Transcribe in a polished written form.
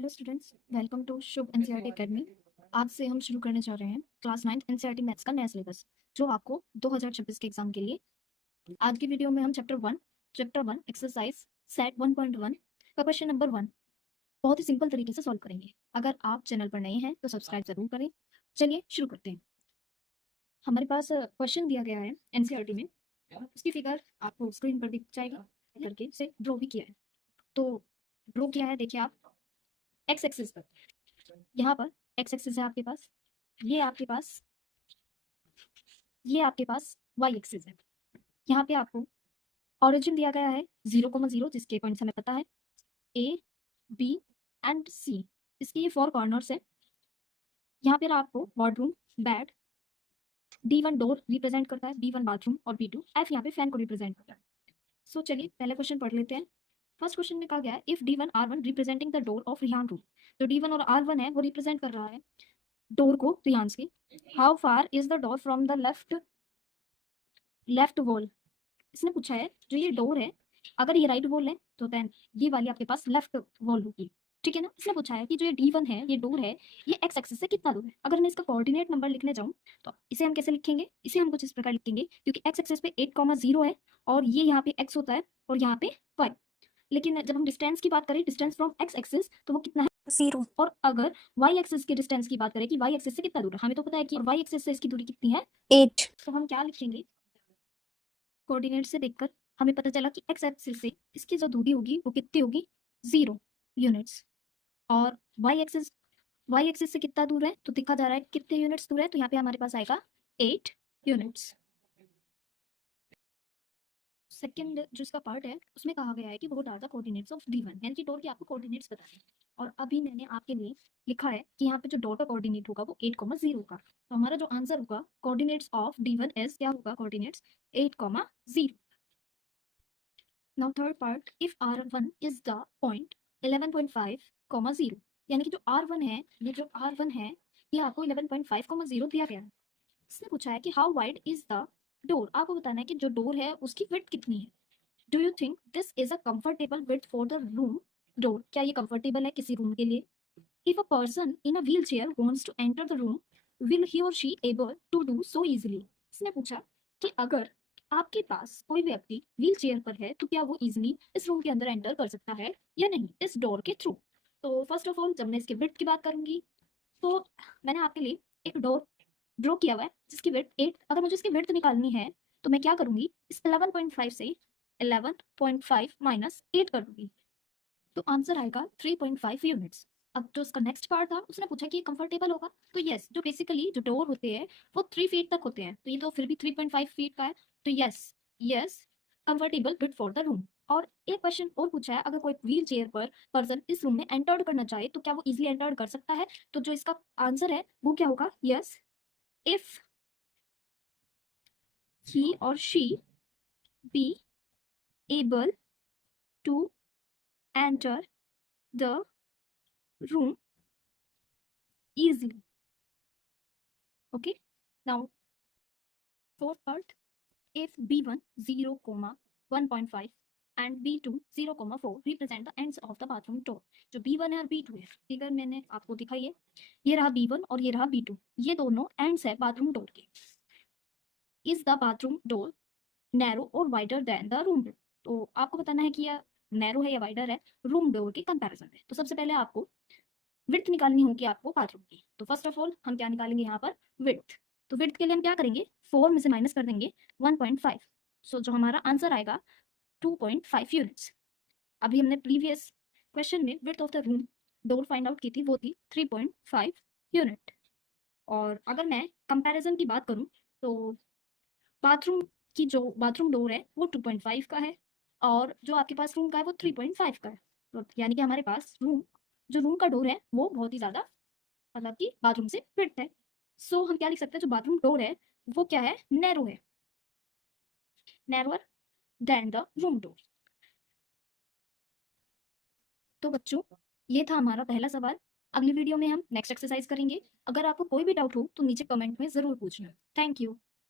Hello students, welcome to Shubh NCERT academy. आज से हम शुरू करने जा रहे हैं क्लास 9 एनसीईआरटी मैथ्स का नया सिलेबस, जो आपको 2026 के एग्जाम के लिए। आज की वीडियो में हम चैप्टर 1 एक्सरसाइज सेट 1.1 का क्वेश्चन नंबर 1 बहुत ही सिंपल तरीके से सॉल्व करेंगे। अगर आप चैनल पर नए हैं तो सब्सक्राइब जरूर करें। चलिए शुरू करते हैं। हमारे पास क्वेश्चन दिया गया है एनसीईआरटी में, उसकी फिगर आपको स्क्रीन पर दिख जाएगी, करके इसे ड्रॉ भी किया है। तो ड्रॉ किया है, देखिए आप एक्स एक्सिस पर, यहाँ पर एक्स एक्सिस है आपके पास, ये आपके पास वाई एक्सिस है। यहाँ पे आपको ऑरिजिन दिया गया है 0,0, जिसके पॉइंट्स हमें पता है ए, बी एंड सी। इसके ये 4 कॉर्नर्स है। यहाँ पर आपको wardroom, bed, D1 door represent करता है, B1 बाथरूम और B2 F यहाँ पे फैन को रिप्रेजेंट करता है। सो चलिए पहले क्वेश्चन पढ़ लेते हैं। फर्स्ट क्वेश्चन में कहा गया है if D1 R1 representing the door of Rihan room. जो D1 और R1 है वो रिप्रेजेंट कर रहा है डोर को, रिहान की। How far is the door from the left wall. इसने पूछा है जो ये डोर है, अगर ये राइट वॉल है तो देन ये वाली आपके पास लेफ्ट वॉल होगी, ठीक है ना। इसने पूछा है कि जो ये D1 है, ये डोर है, ये एक्स एक्सिस से कितना दूर है। अगर मैं इसका कोऑर्डिनेट नंबर लिखने जाऊं तो इसे हम कैसे लिखेंगे, इसे हम कुछ इस प्रकार लिखेंगे, क्योंकि एक्स एक्सिस पे 8,0 है और ये यहाँ पे x होता है और यहाँ पे y। लेकिन जब हम डिस्टेंस की बात करें, डिस्टेंस फ्रॉम एक्स एक्सिस, तो वो कितना है 0। और अगर y एक्सिस के डिस्टेंस की बात करें कि y एक्सिस से कितना दूर है, हमें तो पता है कि y एक्सिस से इसकी दूरी कितनी है 8। तो हम क्या लिखेंगे, कोऑर्डिनेट से देखकर हमें पता चला कि एक्स एक्सिस से इसकी जो दूरी होगी वो कितनी होगी 0 यूनिट्स। और वाई एक्सिस से कितना दूर है, तो दिखा जा रहा है कितने यूनिट्स दूर है, तो यहाँ पे हमारे पास आएगा 8 यूनिट्स। सेकंड जो इसका पार्ट है उसमें कहा गया है कि what are the coordinates of D1, यानी कि डॉट के आपको कोऑर्डिनेट्स बताने हैं। और अभी मैंने आपके लिए लिखा है कि यहाँ पे जो डॉट का कोऑर्डिनेट होगा वो 8,0 का। तो हमारा जो आंसर होगा कोऑर्डिनेट्स ऑफ D1 इज क्या होगा, coordinates 8,0। Now third part, if R1 is the point 11.5, 0, यानी कि जो R1 है, ये आपको 11.5, 0 दिया गया है। इसने पूछा है कि how wide is the door. आपको बताना है कि जो डोर है उसकी विड्थ कितनी है। Do you think this is a comfortable width for the room door. क्या ये कंफर्टेबल है किसी रूम के लिए। If a person in a wheelchair wants to enter the room, will he or she able to do so easily. इसने पूछा कि अगर आपके पास कोई व्यक्ति व्हील चेयर पर है तो क्या वो इजिली इस रूम के अंदर एंटर कर सकता है या नहीं, इस डोर के थ्रू। तो फर्स्ट ऑफ ऑल जब मैं इसके विड्थ की बात करूंगी, तो मैंने आपके लिए एक डोर ड्रॉ किया हुआ है जिसकी विड्थ 8। अगर मुझे इसकी विड्थ निकालनी है तो मैं क्या करूंगी, इस 11.5 से 11.5 माइनस 8 कर दूंगी, तो आंसर आएगा 3.5 यूनिट्स। अब जो उसका नेक्स्ट पार्ट था उसने पूछा कि ये कंफर्टेबल होगा, तो यस, जो बेसिकली जो डोर होते हैं वो 3 फीट तक होते हैं, तो ये तो फिर भी 3.5 फीट का है, तो yes yes comfortable with for the room. और एक क्वेश्चन और पूछा है, अगर कोई व्हील चेयर पर पर्सन इस रूम में एंटर करना चाहे तो क्या वो इजिली एंटर कर सकता है। तो जो इसका आंसर है वो क्या होगा, yes, if he or she be able to enter the room easily. Okay, now fourth part, if B1 0,1.5 and B2 0,4 represent the ends of the bathroom door। जो B1 है और B2 है, फिगर मैंने आपको दिखाई है, ये रहा B1 और ये रहा B2, ये दोनों एंड्स है बाथरूम डोर के। Is the bathroom door narrow or wider than the room door. तो आपको बताना है कि यह नैरो है या वाइडर है रूम डोर के कंपैरिजन में। तो सबसे पहले आपको विड्थ निकालनी होगी आपको बाथरूम की। तो फर्स्ट ऑफ ऑल हम क्या निकालेंगे यहाँ पर, विड्थ। तो विड्थ के लिए हम क्या करेंगे, 4 में से माइनस कर देंगे 1.5। सो जो हमारा आंसर आएगा 2.5 यूनिट्स। अभी हमने प्रीवियस क्वेश्चन में width of the room door find out की थी, वो थी 3.5 यूनिट। और अगर मैं कंपैरिजन की बात करूँ तो बाथरूम की जो बाथरूम डोर है वो 2.5 का है और जो आपके पास रूम का है वो 3.5 का है। तो यानी कि हमारे पास रूम का डोर है वो बहुत ही ज़्यादा, मतलब कि बाथरूम से फिट है। सो हम क्या लिख सकते हैं, जो बाथरूम डोर है वो क्या है, नैरो है, narrower than the room door. तो बच्चों ये था हमारा पहला सवाल। अगली वीडियो में हम नेक्स्ट एक्सरसाइज करेंगे। अगर आपको कोई भी डाउट हो तो नीचे कमेंट में ज़रूर पूछना। Thank you.